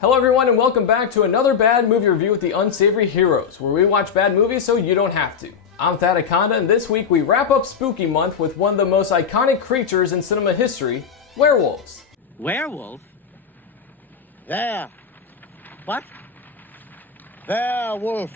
Hello everyone and welcome back to another bad movie review with the Unsavory Heroes, where we watch bad movies so you don't have to. I'm Thadaconda, and this week we wrap up Spooky Month with one of the most iconic creatures in cinema history, werewolves. Werewolf? There. What? Werewolf.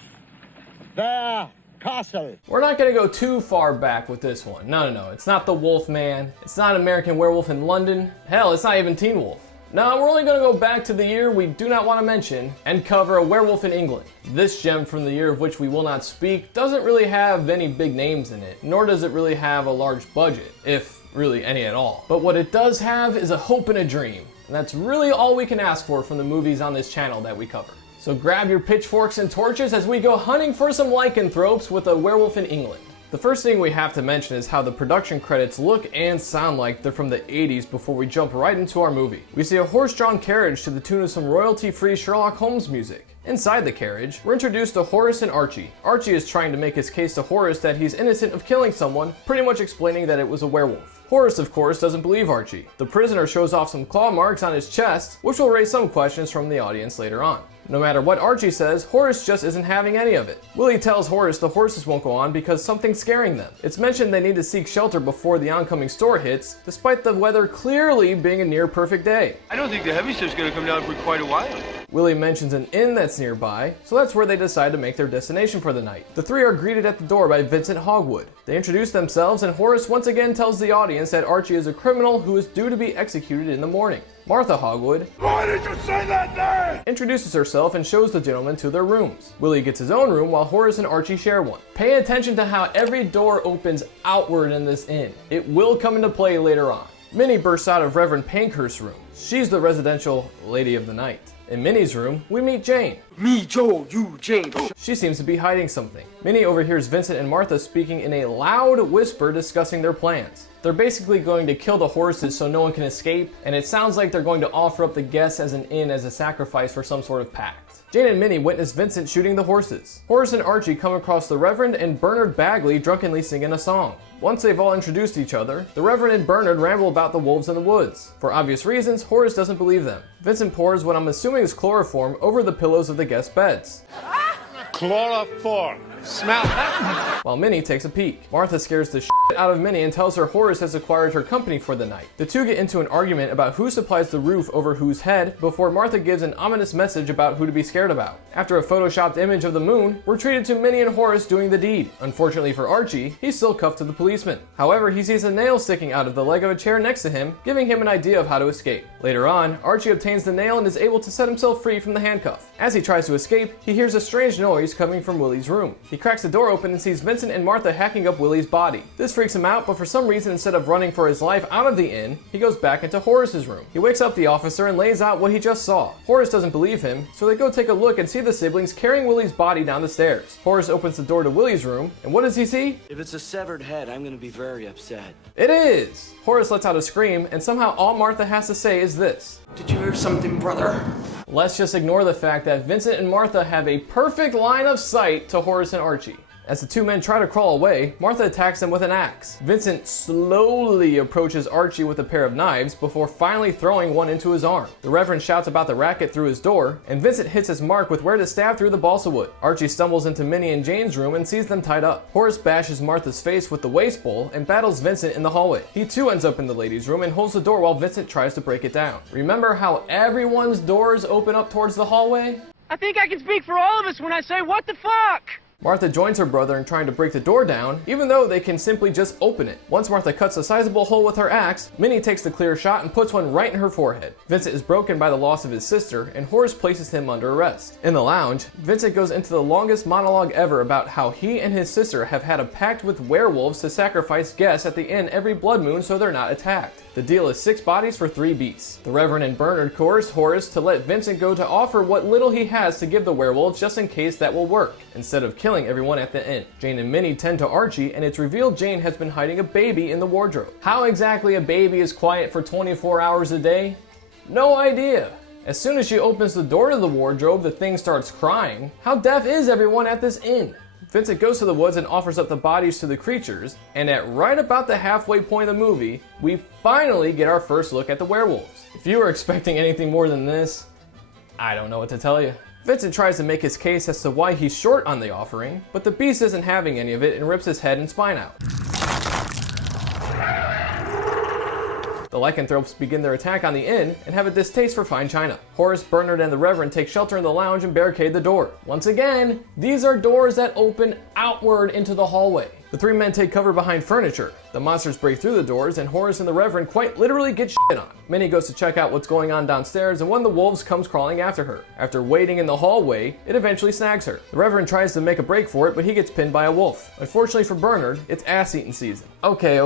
There. Castle. We're not going to go too far back with this one. No, it's not the Wolf Man. It's not American Werewolf in London. Hell, it's not even Teen Wolf. No, we're only going to go back to the year we do not want to mention and cover a werewolf in England. This gem from the year of which we will not speak doesn't really have any big names in it, nor does it really have a large budget, if really any at all. But what it does have is a hope and a dream, and that's really all we can ask for from the movies on this channel that we cover. So grab your pitchforks and torches as we go hunting for some lycanthropes with a werewolf in England. The first thing we have to mention is how the production credits look and sound like they're from the 80s before we jump right into our movie. We see a horse-drawn carriage to the tune of some royalty-free Sherlock Holmes music. Inside the carriage, we're introduced to Horace and Archie. Archie is trying to make his case to Horace that he's innocent of killing someone, pretty much explaining that it was a werewolf. Horace, of course, doesn't believe Archie. The prisoner shows off some claw marks on his chest, which will raise some questions from the audience later on. No matter what Archie says, Horace just isn't having any of it. Willie tells Horace the horses won't go on because something's scaring them. It's mentioned they need to seek shelter before the oncoming storm hits, despite the weather clearly being a near perfect day. I don't think the heavy stuff's gonna come down for quite a while. Willie mentions an inn that's nearby, so that's where they decide to make their destination for the night. The three are greeted at the door by Vincent Hogwood. They introduce themselves, and Horace once again tells the audience that Archie is a criminal who is due to be executed in the morning. Martha Hogwood, Why did you say that name? introduces herself and shows the gentlemen to their rooms. Willie gets his own room while Horace and Archie share one. Pay attention to how every door opens outward in this inn. It will come into play later on. Minnie bursts out of Reverend Pankhurst's room. She's the residential lady of the night. In Minnie's room, we meet Jane. Me, Joe, you, Jane. She seems to be hiding something. Minnie overhears Vincent and Martha speaking in a loud whisper discussing their plans. They're basically going to kill the horses so no one can escape, and it sounds like they're going to offer up the guests as an inn as a sacrifice for some sort of pact. Jane and Minnie witness Vincent shooting the horses. Horace and Archie come across the Reverend and Bernard Bagley drunkenly singing a song. Once they've all introduced each other, the Reverend and Bernard ramble about the wolves in the woods. For obvious reasons, Horace doesn't believe them. Vincent pours what I'm assuming is chloroform over the pillows of the guest beds. Chloroform. Smell that. While Minnie takes a peek. Martha scares the shit out of Minnie and tells her Horace has acquired her company for the night. The two get into an argument about who supplies the roof over whose head before Martha gives an ominous message about who to be scared about. After a photoshopped image of the moon, we're treated to Minnie and Horace doing the deed. Unfortunately for Archie, he's still cuffed to the policeman. However, he sees a nail sticking out of the leg of a chair next to him, giving him an idea of how to escape. Later on, Archie obtains the nail and is able to set himself free from the handcuff. As he tries to escape, he hears a strange noise coming from Willie's room. He cracks the door open and sees Vincent and Martha hacking up Willie's body. This freaks him out, but for some reason, instead of running for his life out of the inn, he goes back into Horace's room. He wakes up the officer and lays out what he just saw. Horace doesn't believe him, so they go take a look and see the siblings carrying Willie's body down the stairs. Horace opens the door to Willie's room, and what does he see? If it's a severed head, I'm gonna be very upset. It is! Horace lets out a scream, and somehow all Martha has to say is this. Did you hear something, brother? Let's just ignore the fact that Vincent and Martha have a perfect line of sight to Horace and Archie. As the two men try to crawl away, Martha attacks them with an axe. Vincent slowly approaches Archie with a pair of knives before finally throwing one into his arm. The Reverend shouts about the racket through his door, and Vincent hits his mark with where to stab through the balsa wood. Archie stumbles into Minnie and Jane's room and sees them tied up. Horace bashes Martha's face with the waste bowl and battles Vincent in the hallway. He too ends up in the ladies' room and holds the door while Vincent tries to break it down. Remember how everyone's doors open up towards the hallway? I think I can speak for all of us when I say, what the fuck? Martha joins her brother in trying to break the door down, even though they can simply just open it. Once Martha cuts a sizable hole with her axe, Minnie takes the clear shot and puts one right in her forehead. Vincent is broken by the loss of his sister, and Horace places him under arrest. In the lounge, Vincent goes into the longest monologue ever about how he and his sister have had a pact with werewolves to sacrifice guests at the inn every blood moon so they're not attacked. The deal is 6 bodies for 3 beasts. The Reverend and Bernard coerce Horace to let Vincent go to offer what little he has to give the werewolves just in case that will work, instead of killing everyone at the inn. Jane and Minnie tend to Archie, and it's revealed Jane has been hiding a baby in the wardrobe. How exactly a baby is quiet for 24 hours a day? No idea. As soon as she opens the door to the wardrobe, the thing starts crying. How deaf is everyone at this inn? Vincent goes to the woods and offers up the bodies to the creatures, and at right about the halfway point of the movie, we finally get our first look at the werewolves. If you were expecting anything more than this, I don't know what to tell you. Vincent tries to make his case as to why he's short on the offering, but the beast isn't having any of it and rips his head and spine out. The lycanthropes begin their attack on the inn and have a distaste for fine china. Horace, Bernard, and the Reverend take shelter in the lounge and barricade the door. Once again, these are doors that open outward into the hallway. The three men take cover behind furniture. The monsters break through the doors, and Horace and the Reverend quite literally get shit on. Minnie goes to check out what's going on downstairs, and one of the wolves comes crawling after her. After waiting in the hallway, it eventually snags her. The Reverend tries to make a break for it, but he gets pinned by a wolf. Unfortunately for Bernard, it's ass-eating season. Okay.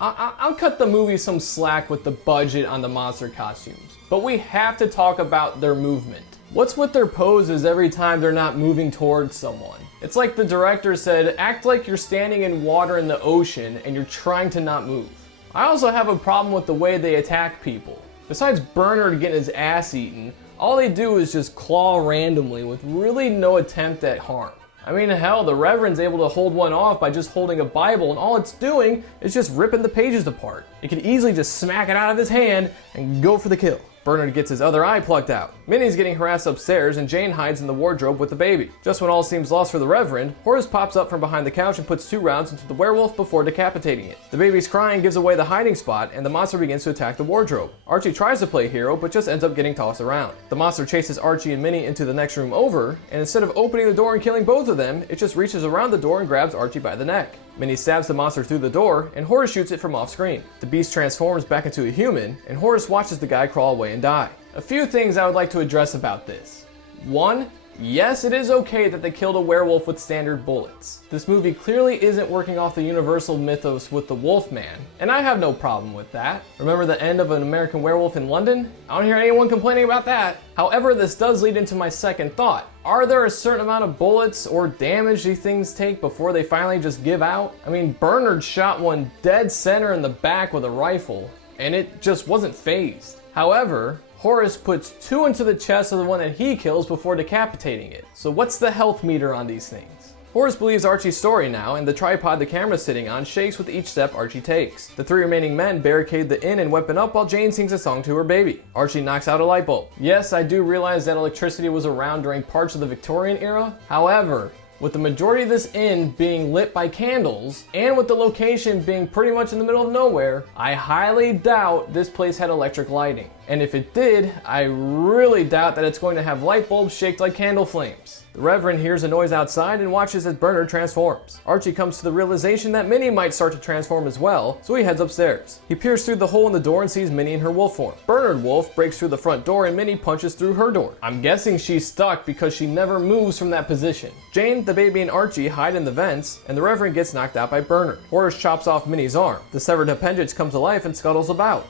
I'll cut the movie some slack with the budget on the monster costumes, but we have to talk about their movement. What's with their poses every time they're not moving towards someone? It's like the director said, act like you're standing in water in the ocean and you're trying to not move. I also have a problem with the way they attack people. Besides Bernard getting his ass eaten, all they do is just claw randomly with really no attempt at harm. I mean, hell, the Reverend's able to hold one off by just holding a Bible, and all it's doing is just ripping the pages apart. It could easily just smack it out of his hand and go for the kill. Bernard gets his other eye plucked out. Minnie's getting harassed upstairs, and Jane hides in the wardrobe with the baby. Just when all seems lost for the Reverend, Horace pops up from behind the couch and puts 2 rounds into the werewolf before decapitating it. The baby's crying gives away the hiding spot, and the monster begins to attack the wardrobe. Archie tries to play hero, but just ends up getting tossed around. The monster chases Archie and Minnie into the next room over, and instead of opening the door and killing both of them, it just reaches around the door and grabs Archie by the neck. Minnie stabs the monster through the door, and Horace shoots it from off screen. The beast transforms back into a human, and Horace watches the guy crawl away and die. A few things I would like to address about this. 1. Yes, it is okay that they killed a werewolf with standard bullets. This movie clearly isn't working off the universal mythos with the Wolfman, and I have no problem with that. Remember the end of An American Werewolf in London? I don't hear anyone complaining about that. However, this does lead into my second thought. Are there a certain amount of bullets or damage these things take before they finally just give out? I mean, Bernard shot one dead center in the back with a rifle, and it just wasn't phased. However, Horace puts 2 into the chest of the one that he kills before decapitating it. So what's the health meter on these things? Horace believes Archie's story now, and the tripod the camera's sitting on shakes with each step Archie takes. The 3 remaining men barricade the inn and weapon up while Jane sings a song to her baby. Archie knocks out a light bulb. Yes, I do realize that electricity was around during parts of the Victorian era. However, with the majority of this inn being lit by candles, and with the location being pretty much in the middle of nowhere, I highly doubt this place had electric lighting. And if it did, I really doubt that it's going to have light bulbs shaped like candle flames. The Reverend hears a noise outside and watches as Bernard transforms. Archie comes to the realization that Minnie might start to transform as well, so he heads upstairs. He peers through the hole in the door and sees Minnie in her wolf form. Bernard Wolf breaks through the front door and Minnie punches through her door. I'm guessing she's stuck because she never moves from that position. Jane, the baby, and Archie hide in the vents, and the Reverend gets knocked out by Bernard. Horace chops off Minnie's arm. The severed appendage comes to life and scuttles about,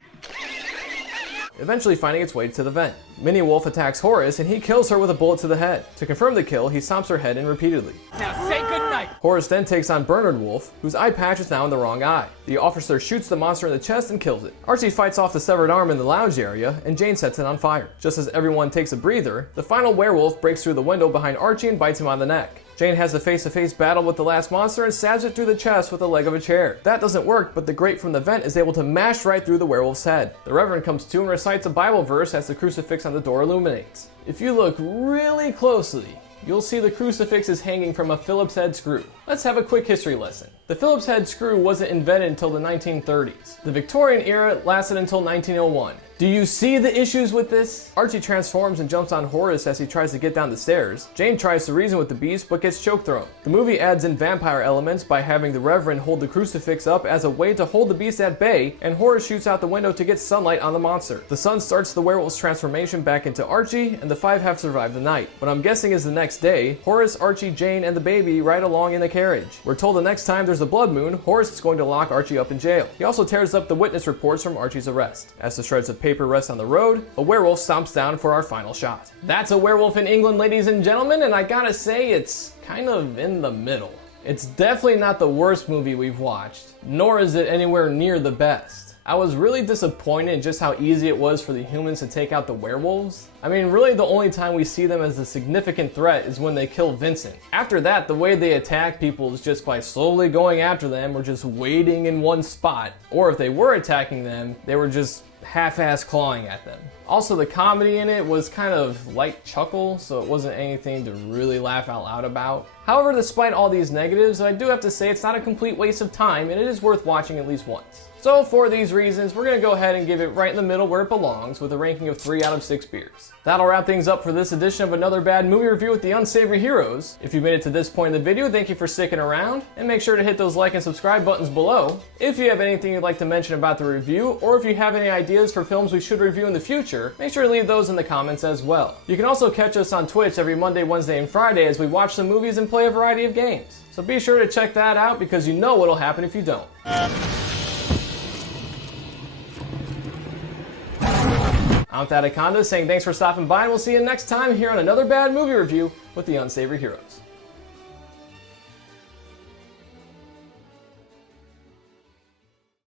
eventually finding its way to the vent. Minnie Wolf attacks Horace and he kills her with a bullet to the head. To confirm the kill, he stomps her head in repeatedly. Now say goodnight. Horace then takes on Bernard Wolf, whose eye patch is now in the wrong eye. The officer shoots the monster in the chest and kills it. Archie fights off the severed arm in the lounge area, and Jane sets it on fire. Just as everyone takes a breather, the final werewolf breaks through the window behind Archie and bites him on the neck. Jane has a face-to-face battle with the last monster and stabs it through the chest with the leg of a chair. That doesn't work, but the grate from the vent is able to mash right through the werewolf's head. The Reverend comes to and recites a Bible verse as the crucifix on the door illuminates. If you look really closely, you'll see the crucifix is hanging from a Phillips head screw. Let's have a quick history lesson. The Phillips head screw wasn't invented until the 1930s. The Victorian era lasted until 1901. Do you see the issues with this? Archie transforms and jumps on Horace as he tries to get down the stairs. Jane tries to reason with the beast but gets choke thrown. The movie adds in vampire elements by having the Reverend hold the crucifix up as a way to hold the beast at bay, and Horace shoots out the window to get sunlight on the monster. The sun starts the werewolf's transformation back into Archie, and the 5 have survived the night. What I'm guessing is the next day, Horace, Archie, Jane, and the baby ride along in the carriage. We're told the next time there's a blood moon, Horace is going to lock Archie up in jail. He also tears up the witness reports from Archie's arrest. As the shreds of paper rest on the road, a werewolf stomps down for our final shot. That's A Werewolf in England, ladies and gentlemen, and I gotta say, it's kind of in the middle. It's definitely not the worst movie we've watched, nor is it anywhere near the best. I was really disappointed in just how easy it was for the humans to take out the werewolves. I mean, really the only time we see them as a significant threat is when they kill Vincent. After that, the way they attack people is just by slowly going after them or just waiting in one spot. Or if they were attacking them, they were just half-ass clawing at them. Also, the comedy in it was kind of light chuckle, so it wasn't anything to really laugh out loud about. However, despite all these negatives, I do have to say it's not a complete waste of time, and it is worth watching at least once. So for these reasons, we're going to go ahead and give it right in the middle where it belongs, with a ranking of 3 out of 6 beers. That'll wrap things up for this edition of Another Bad Movie Review with the Unsavory Heroes. If you made it to this point in the video, thank you for sticking around, and make sure to hit those like and subscribe buttons below. If you have anything you'd like to mention about the review, or if you have any ideas for films we should review in the future, make sure to leave those in the comments as well. You can also catch us on Twitch every Monday, Wednesday, and Friday as we watch some movies and play a variety of games. So be sure to check that out because you know what'll happen if you don't. I'm Thadaconda saying thanks for stopping by, and we'll see you next time here on Another Bad Movie Review with the Unsavory Heroes.